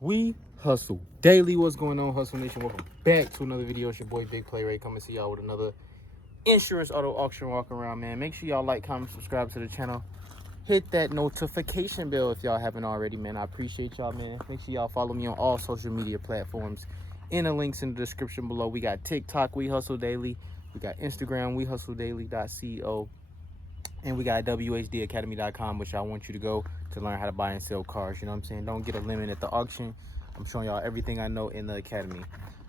We hustle daily. What's going on, Hustle Nation? Welcome back to another video. It's your boy Big Play Ray coming to see y'all with another insurance auto auction walk around, man. Make sure y'all like, comment, subscribe to the channel. Hit that notification bell if y'all haven't already, man. I appreciate y'all, man. Make sure y'all follow me on all social media platforms in the links in the description below. We got TikTok, We Hustle Daily. We got Instagram, wehustledaily.co. And we got whdacademy.com, which I want you to go to learn how to buy and sell cars. You know what I'm saying? Don't get a limit at the auction. I'm showing y'all everything I know in the academy.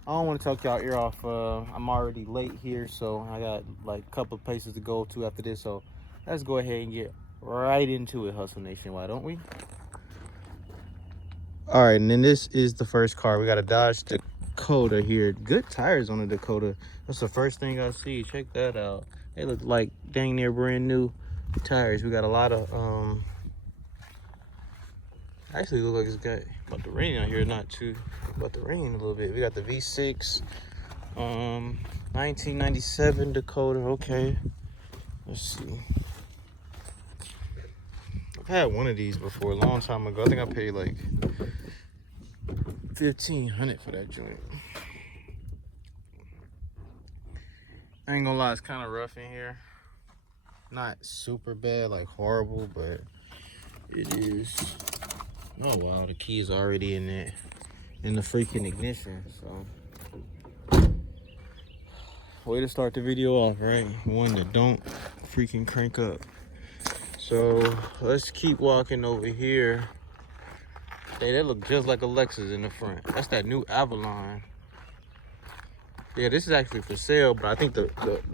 I don't want to talk y'all ear off. I'm already late here, so I got like a couple of places to go to after this. So let's go ahead and get right into it, Hustle Nation. Why don't we? All right, and then this is the first car. We got a Dodge Dakota here. Good tires on the Dakota. That's the first thing I see. Check that out. They look like dang near brand new tires. We got a lot of actually look like it's got about to rain out here. Not too about to rain a little bit. We got the V6 1997 Dakota. Okay, let's see. I've had one of these before a long time ago. I think I paid like $1,500 for that joint. I ain't gonna lie, it's kind of rough in here. Not super bad, like horrible, but it is. Oh wow, the key is already in it, in the freaking ignition. So way to start the video off, right? One that don't freaking crank up. So let's keep walking over here. Hey, that look just like a Lexus in the front. That's that new Avalon. Yeah, this is actually for sale, but I think the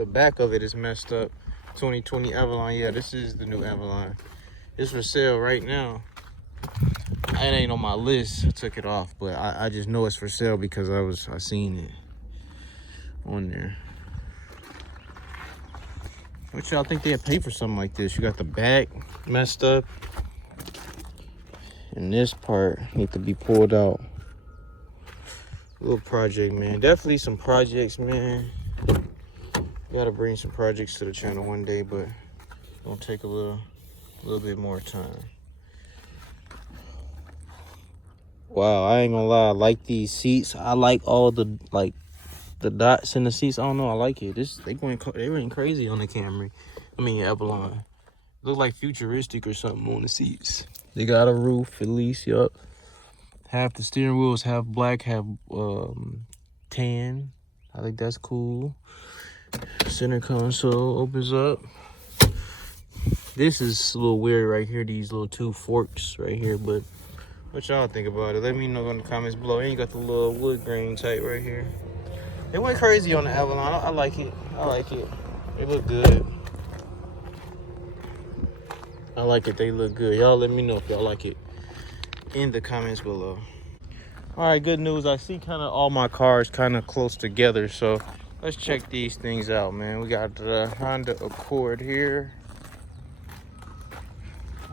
back of it is messed up. 2020 Avalon. Yeah, this is the new Avalon. It's for sale right now. It ain't on my list. I took it off, but I just know it's for sale because I seen it on there. What y'all think they'd pay for something like this? You got the back messed up, and this part need to be pulled out. Little project, man. Definitely some projects, man. Gotta bring some projects to the channel one day, but it's gonna take a little bit more time. Wow, I ain't gonna lie, I like these seats. I like all the dots in the seats. I don't know, I like it. They went crazy on the Camry. I mean Avalon. Look like futuristic or something on the seats. They got a roof at least, yup. Half the steering wheel is half black, half tan. I think that's cool. Center console opens up. This is a little weird right here, these little two forks right here, but what y'all think about it? Let me know in the comments below. And you got the little wood grain type right here. It went crazy on the Avalon. I like it. I like it. They look good. I like it. They look good. Y'all let me know if y'all like it in the comments below. All right, good news. I see kind of all my cars kind of close together, so let's check these things out, man. We got the Honda Accord here.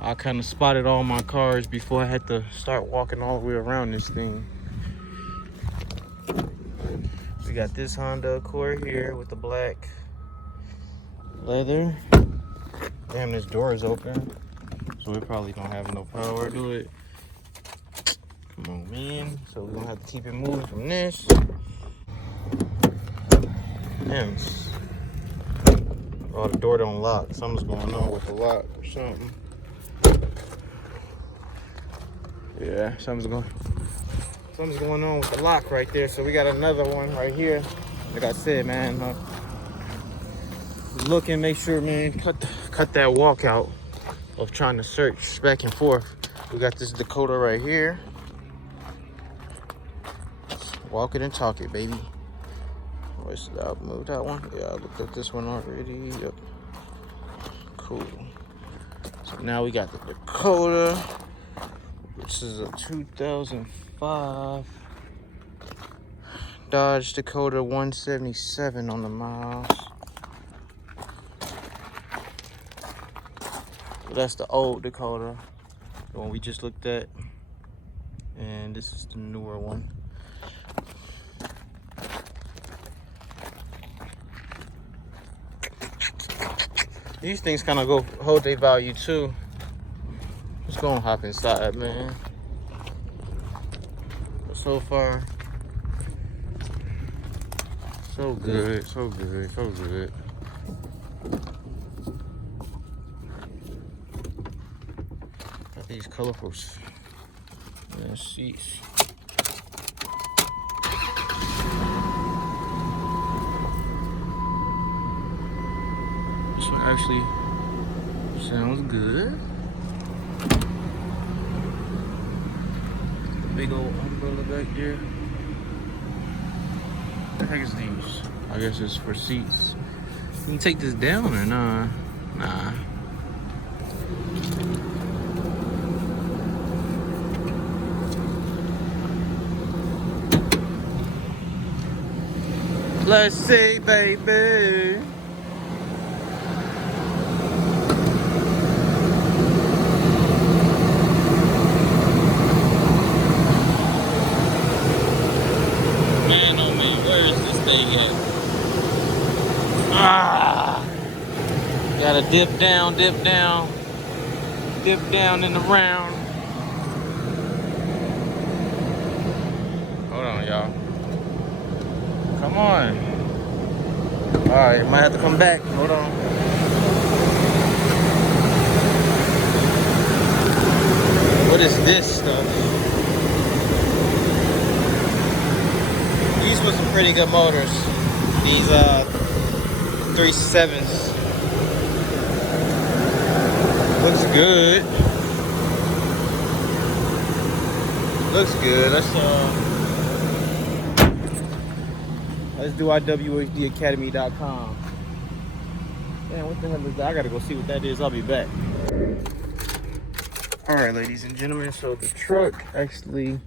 I kind of spotted all my cars before I had to start walking all the way around this thing. We got this Honda Accord here with the black leather. Damn, this door is open, so we probably don't have no power to it. Come on, man. So we're gonna have to keep it moving from this. Damn. Oh, the door don't lock. Something's going on with the lock or something. Yeah, something's going on with the lock right there. So we got another one right here. Like I said, man, look and make sure, man, cut that walk out of trying to search back and forth. We got this Dakota right here. Walk it and talk it, baby. I'll move that one. Yeah, I looked at this one already. Yep. Cool. So now we got the Dakota. This is a 2005 Dodge Dakota 177 on the miles. So that's the old Dakota, the one we just looked at. And this is the newer one. These things kind of go hold their value too. Let's go and hop inside, man. So far, so good, so good, so good. Got these colorful seats. This one actually sounds good. Big old umbrella back there. What the heck is these? I guess it's for seats. Can you take this down or nah? Nah. Let's see, baby. Man, oh man, where is this thing at? Ah! Gotta dip down and around. Hold on, y'all. Come on. Alright, might have to come back. Hold on. What is this stuff? These were some pretty good motors. These 3.7s. Looks good. Looks good. Let's do our wehustledaily.com. Damn, what the hell is that? I gotta go see what that is. I'll be back. Alright, ladies and gentlemen, so the truck actually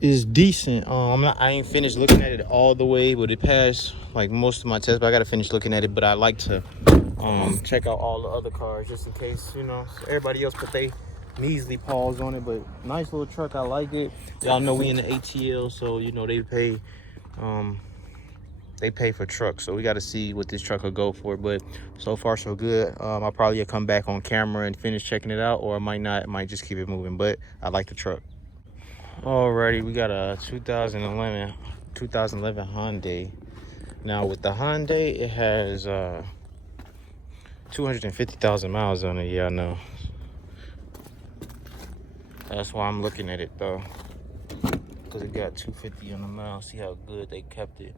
is decent. I ain't finished looking at it all the way, but it passed like most of my tests, but I gotta finish looking at it. But I like to check out all the other cars just in case, you know, so everybody else put they measly paws on it. But nice little truck, I like it. Y'all know we in the ATL, so you know they pay for trucks, so we got to see what this truck will go for. But so far so good. I'll probably come back on camera and finish checking it out, or I might not. I might just keep it moving, but I like the truck. Alrighty, we got a 2011 Hyundai. Now with the Hyundai, it has 250,000 miles on it. Yeah, I know. That's why I'm looking at it though, because it got 250 on the mile. See how good they kept it.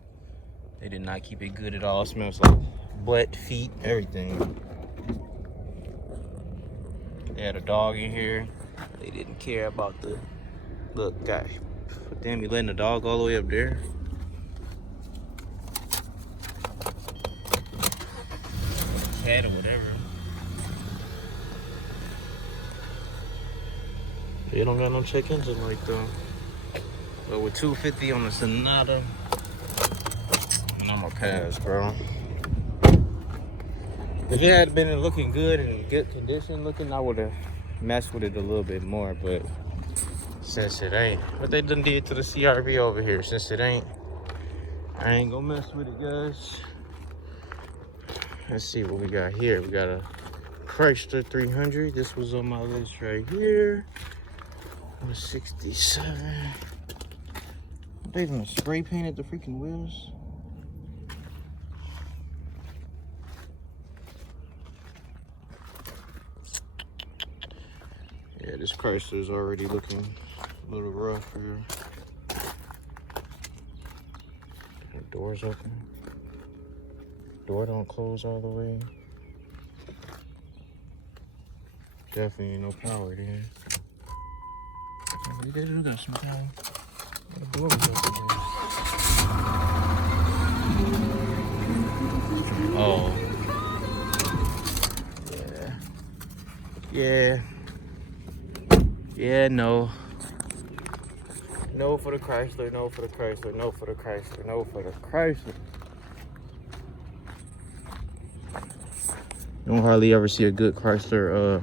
They did not keep it good at all. It smells like butt, feet, everything. They had a dog in here. They didn't care about the look, guy. Damn, you letting the dog all the way up there? Cat or whatever. They don't got no check engine light though. But with 250 on the Sonata, I'm gonna pass, bro. If it had been looking good and in good condition looking, I would have messed with it a little bit more. But since it ain't, what they done did to the CRV over here, since it ain't, I ain't gonna mess with it, guys. Let's see what we got here. We got a Chrysler 300. This was on my list right here. 167. They even spray painted the freaking wheels. Yeah, this Chrysler is already looking a little rough here. The door's open. Door don't close all the way. Definitely ain't no power there. They do got some power. The door was open there. Oh. Yeah. Yeah, no. No for the Chrysler, no for the Chrysler, no for the Chrysler, no for the Chrysler. You don't hardly ever see a good Chrysler,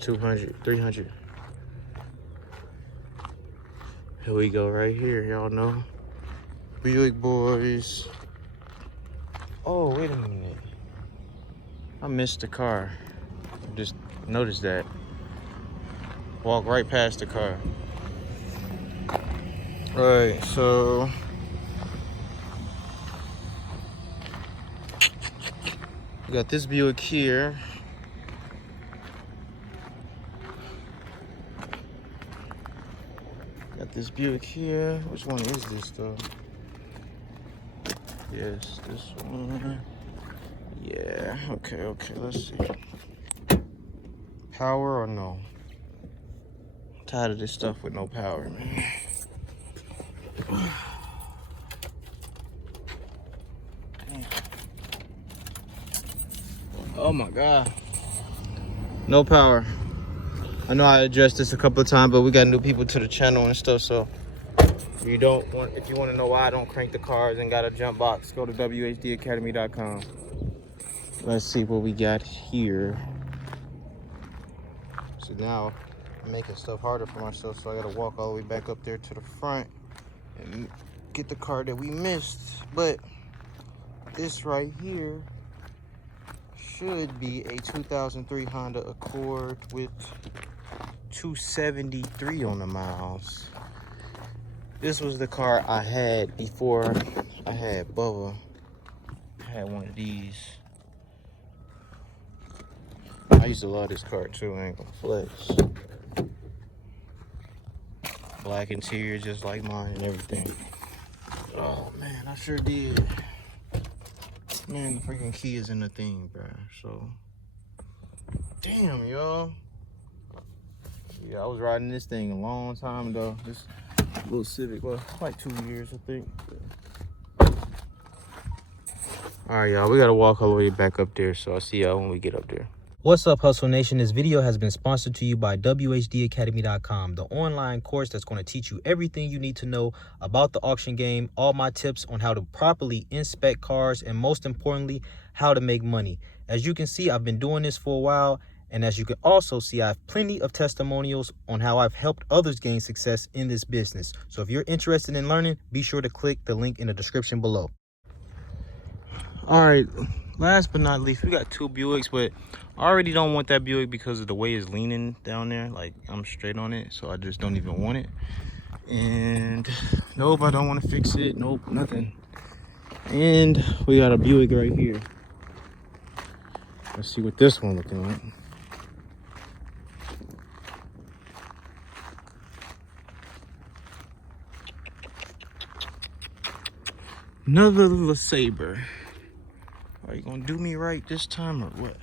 200, 300. Here we go right here, y'all know. Buick boys. Oh, wait a minute. I missed the car. Just noticed that. Walk right past the car. Right, so we got this Buick here. Got this Buick here. Which one is this though? Yes, this one. Yeah, okay, let's see. Power or no? I'm tired of this stuff with no power, man. Damn. Oh my God. No power. I know I addressed this a couple of times, but we got new people to the channel and stuff, so if you want to know why I don't crank the cars and got a jump box, go to wehustledaily.com. Let's see what we got here. So now I'm making stuff harder for myself, so I gotta walk all the way back up there to the front and get the car that we missed. But this right here should be a 2003 Honda Accord with 273 on the miles. This was the car I had before I had Bubba. I had one of these. I used to love this car too, I ain't gonna flex. Black interior just like mine and everything. Oh man, I sure did. Man, the freaking key is in the thing, bro. So, damn, y'all. Yeah, I was riding this thing a long time ago. This little Civic, well, like 2 years, I think. All right, y'all, we gotta walk all the way back up there, so I'll see y'all when we get up there. What's up, Hustle Nation? This video has been sponsored to you by whdacademy.com, the online course that's going to teach you everything you need to know about the auction game, all my tips on how to properly inspect cars, and most importantly, how to make money. As you can see, I've been doing this for a while, and as you can also see, I have plenty of testimonials on how I've helped others gain success in this business. So if you're interested in learning, be sure to click the link in the description below. All right, last but not least, we got two Buicks, but I already don't want that Buick because of the way it's leaning down there. Like, I'm straight on it, so I just don't even want it. And nope, I don't want to fix it. Nope, nothing. And we got a Buick right here. Let's see what this one looking like. Another little Sabre. Are you gonna do me right this time or what?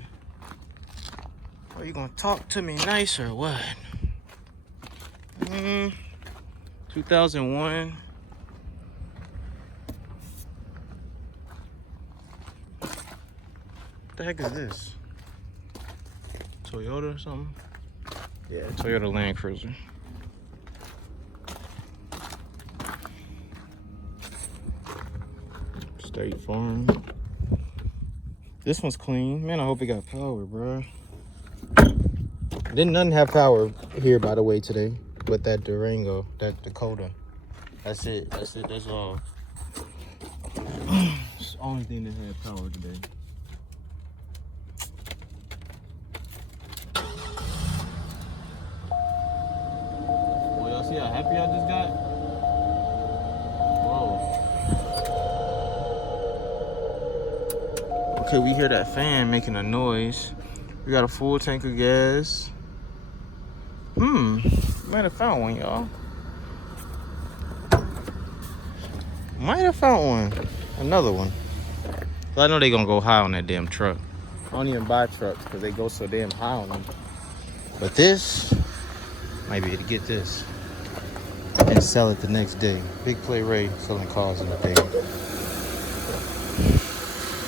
Are you gonna talk to me nice or what? 2001. What the heck is this? Toyota or something? Yeah, Toyota Land Cruiser. State Farm. This one's clean. Man, I hope it got power, bro. Didn't nothing have power here, by the way, today. But that Durango, that Dakota. That's it. That's it. That's all. It's the only thing that had power today. Well, y'all see how happy I just got? Whoa. Okay, we hear that fan making a noise. We got a full tank of gas. Might have found one, y'all. Might have found one. Another one. I know they gonna go high on that damn truck. I don't even buy trucks because they go so damn high on them. But this, might be able to get this and sell it the next day. Big Play Ray selling cars in the day.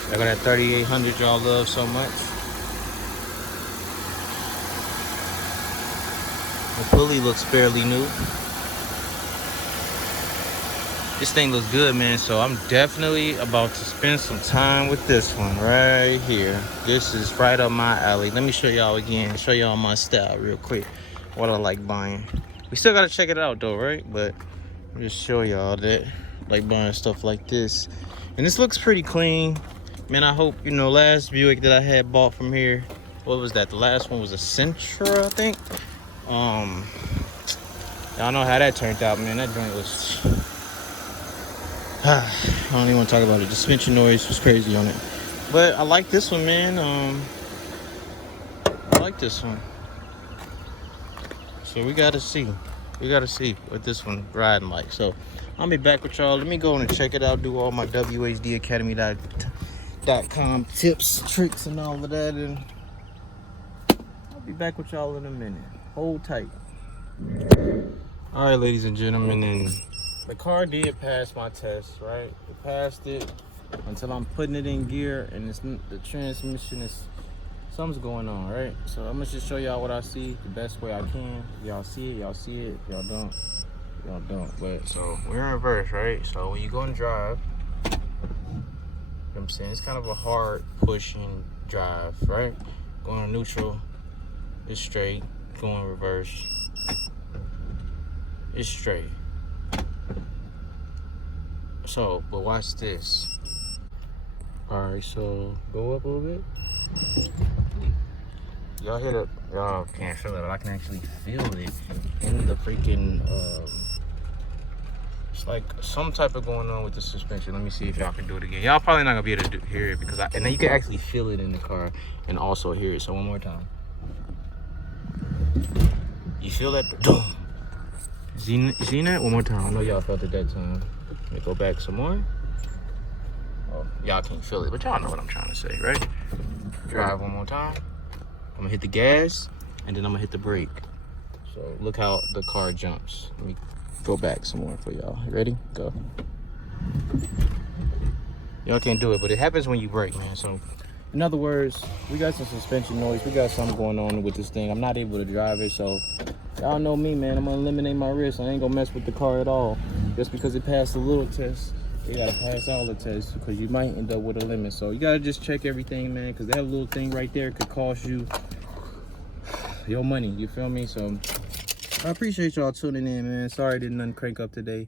I got that 3800 y'all love so much. The pulley looks fairly new. This thing looks good, man, so I'm definitely about to spend some time with this one right here. This is right up my alley. Let me show y'all again, show y'all my style real quick, what I like buying. We still gotta check it out though, right? But I'll just show y'all that I like buying stuff like this. And this looks pretty clean. Man, I hope, you know, last Buick that I had bought from here, what was that? The last one was a Sentra, I think. Y'all know how that turned out, man. That joint was I don't even want to talk about it. The suspension noise was crazy on it. But I like this one, man. I like this one. So we gotta see. We gotta see what this one riding like. So I'll be back with y'all. Let me go and check it out. Do all my wehustledaily.com tips, tricks, and all of that. And I'll be back with y'all in a minute. Hold tight. All right, ladies and gentlemen. And the car did pass my test, right? It passed it until I'm putting it in gear, and the transmission is, something's going on, right? So I'm gonna just show y'all what I see the best way I can. Y'all see it, y'all see it. If y'all don't, y'all don't. But so we're in reverse, right? So when you go and drive, you know what I'm saying, it's kind of a hard pushing drive, right? Going neutral, it's straight. Going reverse, it's straight. So, but watch this. All right, so go up a little bit. Y'all hear it? Y'all can't feel it, but I can actually feel it in the freaking, it's like some type of going on with the suspension. Let me see if y'all can do it again. Y'all probably not gonna be able to hear it because and then you can actually feel it in the car and also hear it. So one more time. You feel that? Boom. You seen that? One more time. I know y'all felt it that time. Let me go back some more. Oh, y'all can't feel it, but y'all know what I'm trying to say, right? Drive one more time. I'm gonna hit the gas, and then I'm gonna hit the brake. So look how the car jumps. Let me go back some more for y'all. You ready? Go. Y'all can't do it, but it happens when you brake, man. So in other words, we got some suspension noise. We got something going on with this thing. I'm not able to drive it, so y'all know me, man. I'm gonna eliminate my risk. I ain't gonna mess with the car at all. Just because it passed a little test, you gotta pass all the tests because you might end up with a limit. So you gotta just check everything, man, because that little thing right there could cost you your money. You feel me? So I appreciate y'all tuning in, man. Sorry didn't nothing crank up today.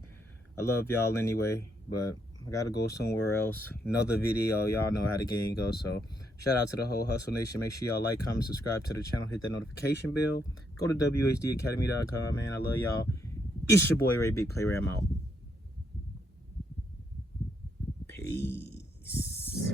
I love y'all anyway, but I gotta go somewhere else. Another video. Y'all know how the game goes. So shout out to the whole Hustle Nation. Make sure y'all like, comment, subscribe to the channel. Hit that notification bell. Go to whdacademy.com, man. I love y'all. It's your boy Ray Big Play Ram out. Peace.